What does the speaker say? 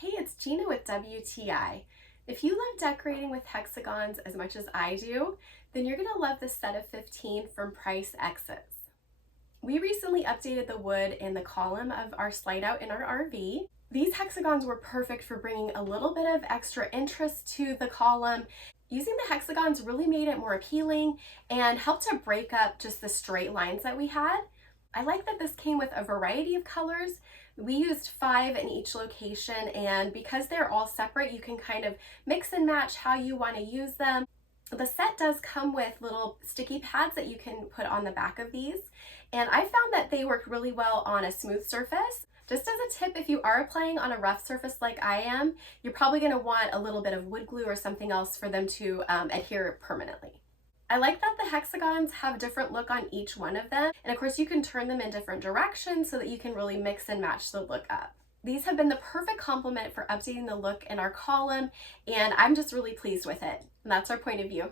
Hey, it's Gina with WTI. If you love decorating with hexagons as much as I do, then you're gonna love this set of 15 from Price X's. We recently updated the wood in the column of our slide out in our RV. These hexagons were perfect for bringing a little bit of extra interest to the column. Using the hexagons really made it more appealing and helped to break up just the straight lines that we had. I like that this came with a variety of colors. We used 5 in each location, and because they're all separate, you can kind of mix and match how you want to use them. The set does come with little sticky pads that you can put on the back of these, and I found that they work really well on a smooth surface. Just as a tip, if you are applying on a rough surface like I am, you're probably going to want a little bit of wood glue or something else for them to adhere permanently. I like that the hexagons have a different look on each one of them, and of course you can turn them in different directions so that you can really mix and match the look up. These have been the perfect complement for updating the look in our column, and I'm just really pleased with it. And that's our point of view.